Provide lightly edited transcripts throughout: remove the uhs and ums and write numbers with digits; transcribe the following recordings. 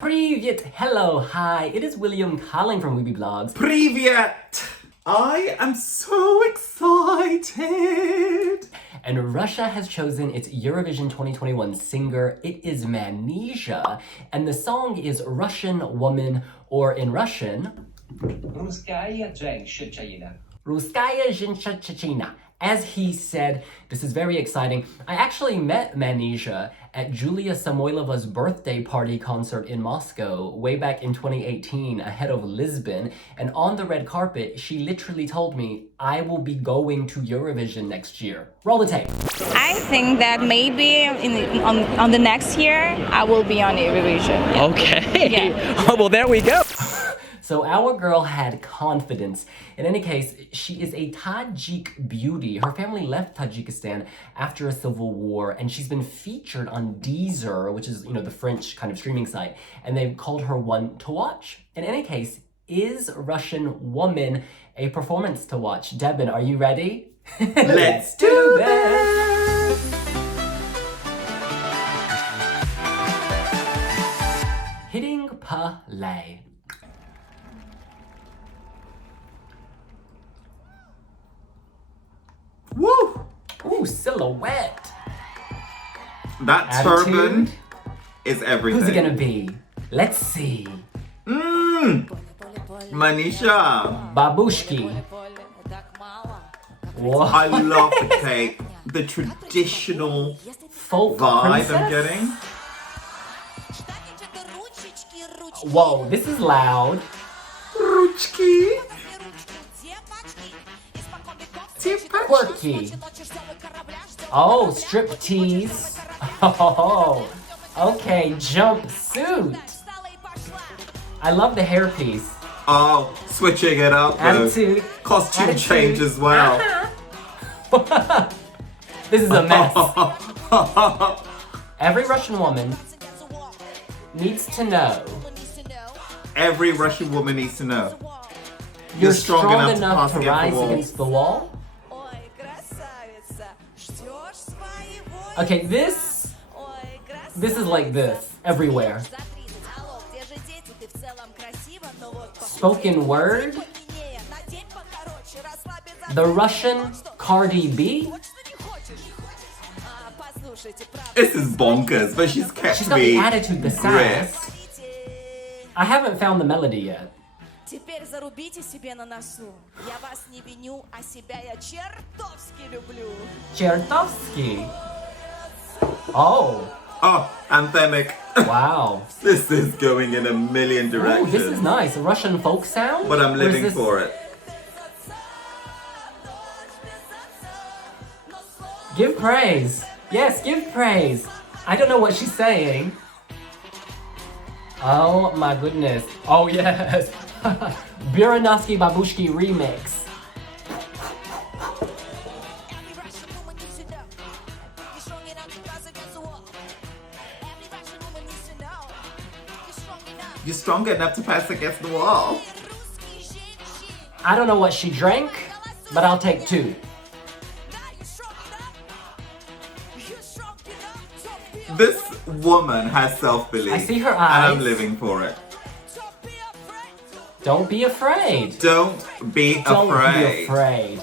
Привет, hello, hi, it is William calling from Wiwibloggs. Привет! I am so excited! And Russia has chosen its Eurovision 2021 singer. It is Manizha, and the song is Russian Woman, or in Russian, Russkaya Zhenshchina. Russkaya Zhenshchina. As he said, this is very exciting. I actually met Manizha at Julia Samoilova's birthday party concert in Moscow way back in 2018 ahead of Lisbon, and on the red carpet, she literally told me, I will be going to Eurovision next year. Roll the tape. I think that maybe on the next year I will be on Eurovision. Yeah. Okay. Yeah. Oh, well, there we go. So our girl had confidence. In any case, she is a Tajik beauty. Her family left Tajikistan after a civil war, and she's been featured on Deezer, which is, the French kind of streaming site, and they've called her one to watch. In any case, is Russian Woman a performance to watch? Devin, are you ready? Let's do this! Hitting play. Woo! Ooh, silhouette. That Attitude. turban is everything. Who's it gonna be? Let's see. Manizha. Babushki. Whoa. I love the cake. The traditional Folk vibe princess? I'm getting. Whoa, this is loud. Ruchki. Quirky. Oh, strip tease. Oh, okay, jumpsuit. I love the hairpiece. Oh, switching it up though. Attitude. Costume Attitude. change as well. This is a mess. Every Russian woman needs to know Every Russian woman needs to know. you're strong enough to pass rise against the wall. against the wall. Okay, this is like this everywhere. Spoken word. The Russian Cardi B. This is bonkers, but she's kept She's got me the attitude, the gripped. sass. I haven't found the melody yet. Теперь зарубите себе на носу. Я вас не виню, а себя я чертовски люблю. Chertovsky. Oh, Oh, anthemic. wow. This is going in a million Ooh, directions. this is nice. A Russian folk sound? But I'm Or is living this- for it. Give praise. Yes, give praise. I don't know what she's saying. Oh my goodness. Oh yes. Biranovsky Babushki remix. You're strong enough to pass against the wall. I don't know what she drank, but I'll take two. This woman has self-belief. I see her And I'm eyes. living for it. Don't be afraid. Don't be Don't afraid. be afraid.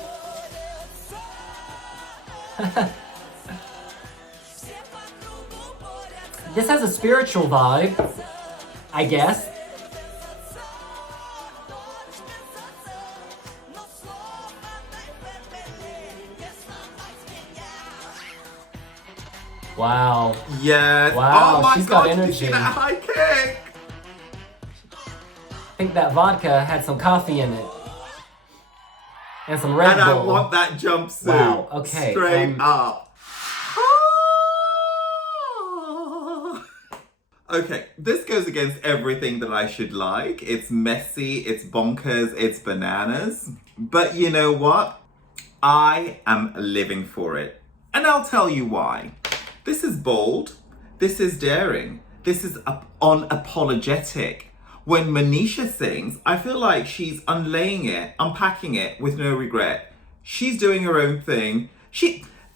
This has a spiritual vibe, I guess. Wow. Yes. Wow, Oh my she's god, got did you energy. see that high kick? I think that vodka had some coffee in it. And some Red And I Bull. want that jumpsuit. Wow, okay, Straight up. Okay, this goes against everything that I should like. It's messy, it's bonkers, it's bananas. But you know what? I am living for it. And I'll tell you why. This is bold. This is daring. This is unapologetic. When Manizha sings, I feel like she's unlaying it, unpacking it with no regret. She's doing her own thing.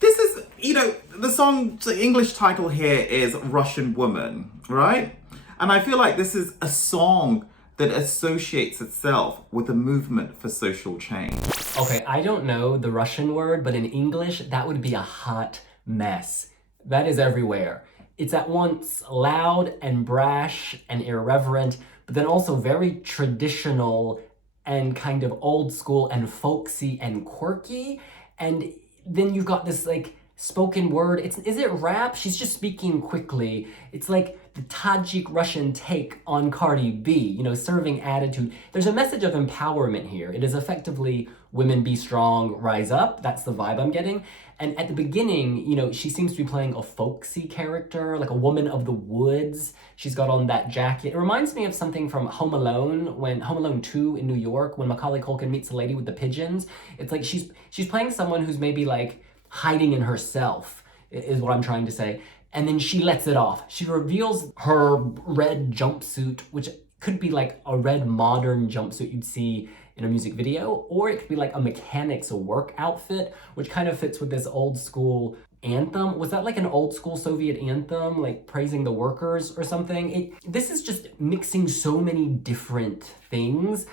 This is, the English title here is Russian Woman, right? And I feel like this is a song that associates itself with a movement for social change. Okay, I don't know the Russian word, but in English, that would be a hot mess. That is everywhere. It's at once loud and brash and irreverent, but then also very traditional and kind of old school and folksy and quirky. And then you've got this like spoken word. Is it rap? She's just speaking quickly. It's like the Tajik Russian take on Cardi B, you know, serving attitude. There's a message of empowerment here. It is effectively women be strong, rise up. That's the vibe I'm getting. And at the beginning, you know, she seems to be playing a folksy character, like a woman of the woods. She's got on that jacket. It reminds me of something from Home Alone, when Home Alone 2 in New York, when Macaulay Culkin meets the lady with the pigeons. It's like she's playing someone who's maybe like hiding in herself, is what I'm trying to say. And then she lets it off. She reveals her red jumpsuit, which could be like a red modern jumpsuit you'd see in a music video, or it could be like a mechanic's work outfit, which kind of fits with this old school anthem. Was that like an old school Soviet anthem, like praising the workers or something? This is just mixing so many different things.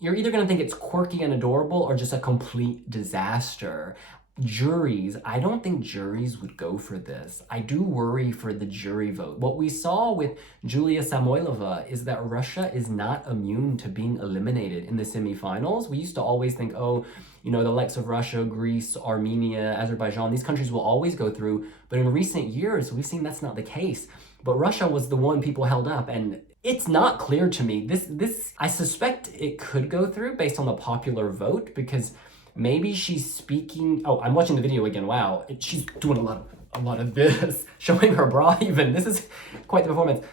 You're either gonna think it's quirky and adorable or just a complete disaster. Juries, I don't think juries would go for this. I do worry for the jury vote. What we saw with Julia Samoylova is that Russia is not immune to being eliminated in the semifinals. We used to always think, oh, you know, the likes of Russia, Greece, Armenia, Azerbaijan, these countries will always go through. But in recent years, we've seen that's not the case. But Russia was the one people held up, and it's not clear to me. This I suspect it could go through based on the popular vote, because maybe she's speaking. Oh, I'm watching the video again. Wow, she's doing a lot of this, showing her bra even. This is quite the performance.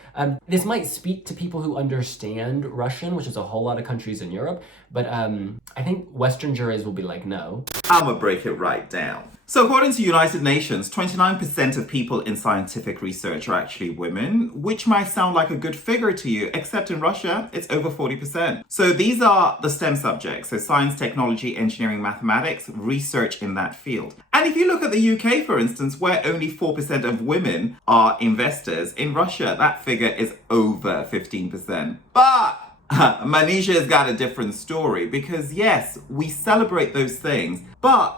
This might speak to people who understand Russian, which is a whole lot of countries in Europe. But I think Western juries will be like, no. I'm gonna break it right down. So according to United Nations, 29% of people in scientific research are actually women, which might sound like a good figure to you, except in Russia, it's over 40%. So these are the STEM subjects, so science, technology, engineering, mathematics, research in that field. And if you look at the UK, for instance, where only 4% of women are investors, in Russia, that figure is over 15%. But Manizha has got a different story, because yes, we celebrate those things, but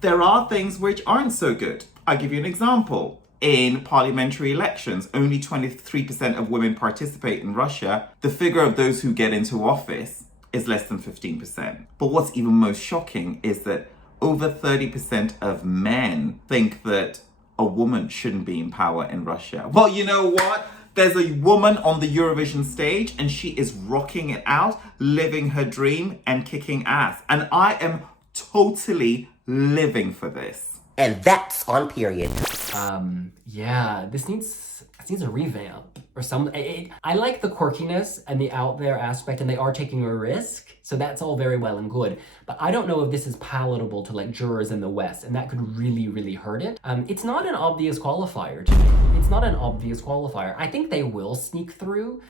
there are things which aren't so good. I'll give you an example. In parliamentary elections, only 23% of women participate in Russia. The figure of those who get into office is less than 15%. But what's even most shocking is that over 30% of men think that a woman shouldn't be in power in Russia. Well, you know what? There's a woman on the Eurovision stage and she is rocking it out, living her dream and kicking ass. And I am totally living for this. And that's on period. Yeah, this needs a revamp or something. I like the quirkiness and the out there aspect, and they are taking a risk, so that's all very well and good. But I don't know if this is palatable to like jurors in the West, and that could really, really hurt it. It's not an obvious qualifier to me. It's not an obvious qualifier. I think they will sneak through.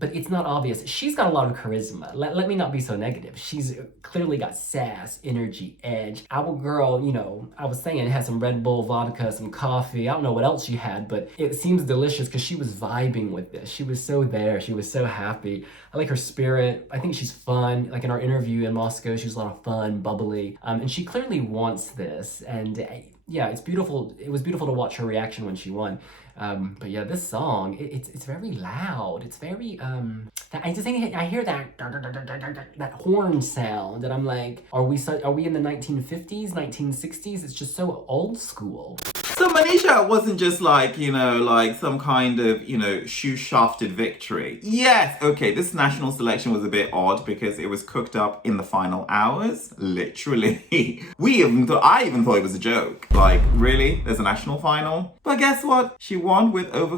But it's not obvious. She's got a lot of charisma. Let me not be so negative. She's clearly got sass, energy, edge. Our girl, you know, I was saying, had some Red Bull vodka, some coffee. I don't know what else she had, but it seems delicious because she was vibing with this. She was so there. She was so happy. I like her spirit. I think she's fun. Like in our interview in Moscow, she was a lot of fun, bubbly. And she clearly wants this. And yeah, it's beautiful. It was beautiful to watch her reaction when she won. But yeah, this song, it's very loud. It's very, I just think I hear that horn sound, and I'm like, are we in the 1950s, 1960s? It's just so old school. So Manizha wasn't just like, you know, like some kind of, you know, shoe-shafted victory. Yes, okay, this national selection was a bit odd because it was cooked up in the final hours, literally. I even thought it was a joke. Like, really? There's a national final? But guess what? She won with over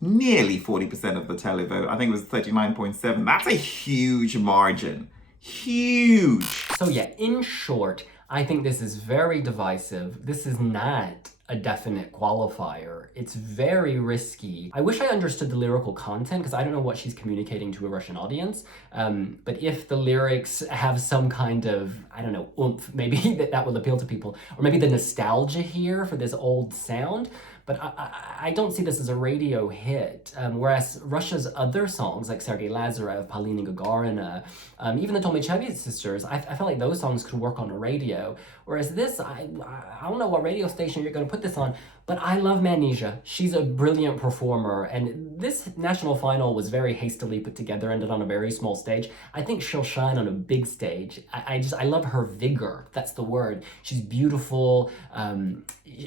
nearly 40% of the televote. I think it was 39.7. That's a huge margin. Huge. So yeah, in short, I think this is very divisive. This is not a definite qualifier. It's very risky. I wish I understood the lyrical content because I don't know what she's communicating to a Russian audience. But if the lyrics have some kind of, I don't know, oomph, maybe that will appeal to people. Or maybe the nostalgia here for this old sound. but I don't see this as a radio hit. Whereas Russia's other songs, like Sergei Lazarev, Polina Gagarina, even the Tomichevi sisters, I feel like those songs could work on a radio. Whereas this, I don't know what radio station you're going to put this on, but I love Manizha. She's a brilliant performer, and this national final was very hastily put together, ended on a very small stage. I think she'll shine on a big stage. I love her vigor. That's the word. She's beautiful.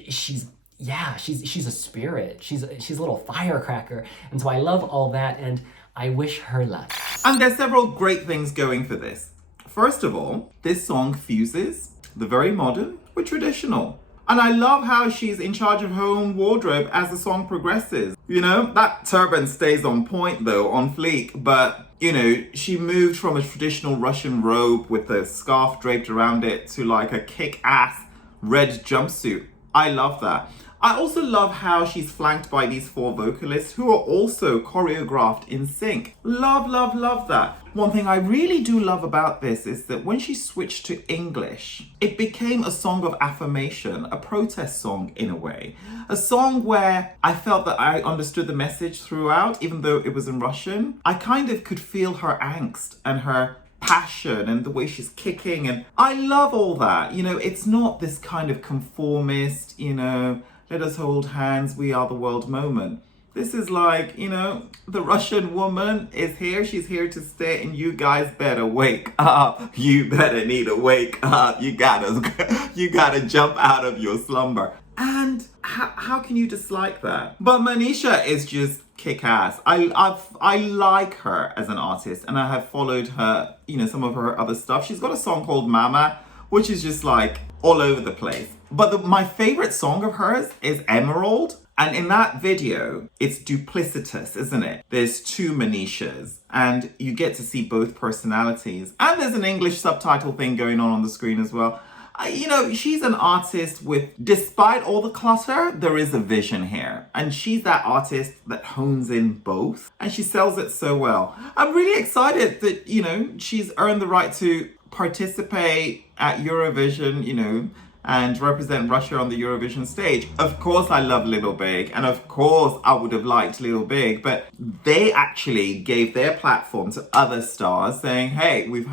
She's a spirit. She's a little firecracker, and so I love all that, and I wish her luck. And there's several great things going for this. First of all, this song fuses the very modern with traditional. And I love how she's in charge of her own wardrobe as the song progresses. You know, that turban stays on point though, on fleek, but you know, she moved from a traditional Russian robe with a scarf draped around it to like a kick-ass red jumpsuit. I love that. I also love how she's flanked by these 4 vocalists who are also choreographed in sync. Love, love, love that. One thing I really do love about this is that when she switched to English, it became a song of affirmation, a protest song in a way. A song where I felt that I understood the message throughout, even though it was in Russian. I kind of could feel her angst and her passion and the way she's kicking, and I love all that. You know, it's not this kind of conformist, you know, let us hold hands, we are the world moment. This is like, you know, the Russian woman is here, she's here to stay, and you guys better wake up. You better need to wake up. You gotta jump out of your slumber. And how can you dislike that? But Manizha is just kick-ass. I like her as an artist, and I have followed her, you know, some of her other stuff. She's got a song called Mama, which is just like all over the place. But my favorite song of hers is Emerald. And in that video, it's duplicitous, isn't it? There's 2 Manizhas, and you get to see both personalities. And there's an English subtitle thing going on the screen as well. You know, she's an artist with, despite all the clutter, there is a vision here. And she's that artist that hones in both, and she sells it so well. I'm really excited that, you know, she's earned the right to participate at Eurovision, you know, and represent Russia on the Eurovision stage. Of course I love Little Big, and of course I would have liked Little Big, but they actually gave their platform to other stars saying, hey, we've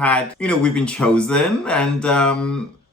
been chosen, and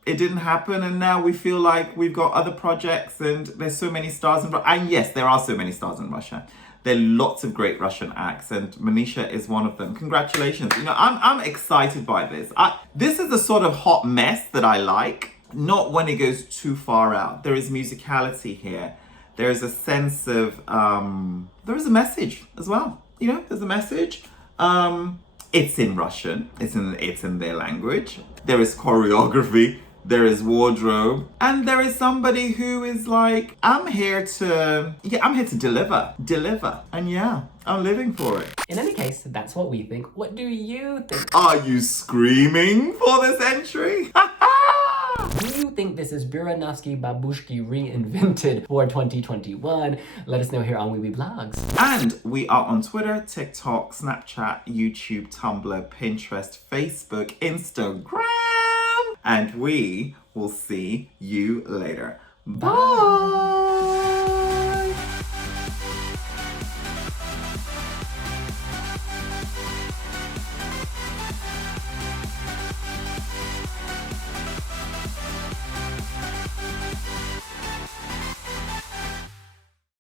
it didn't happen, and now we feel like we've got other projects, and there's so many stars in Russia. And yes, there are so many stars in Russia. There are lots of great Russian acts, and Manizha is one of them. Congratulations. You know, I'm excited by this. This is the sort of hot mess that I like. Not when it goes too far out. There is musicality here. There is a sense of, there is a message as well. You know, there's a message. It's in Russian. It's in their language. There is choreography. There is wardrobe. And there is somebody who is like, I'm here to deliver. And yeah, I'm living for it. In any case, that's what we think. What do you think? Are you screaming for this entry? Do you think this is Buranovsky Babushki reinvented for 2021? Let us know here on Wiwibloggs. And we are on Twitter, TikTok, Snapchat, YouTube, Tumblr, Pinterest, Facebook, Instagram. And we will see you later. Bye!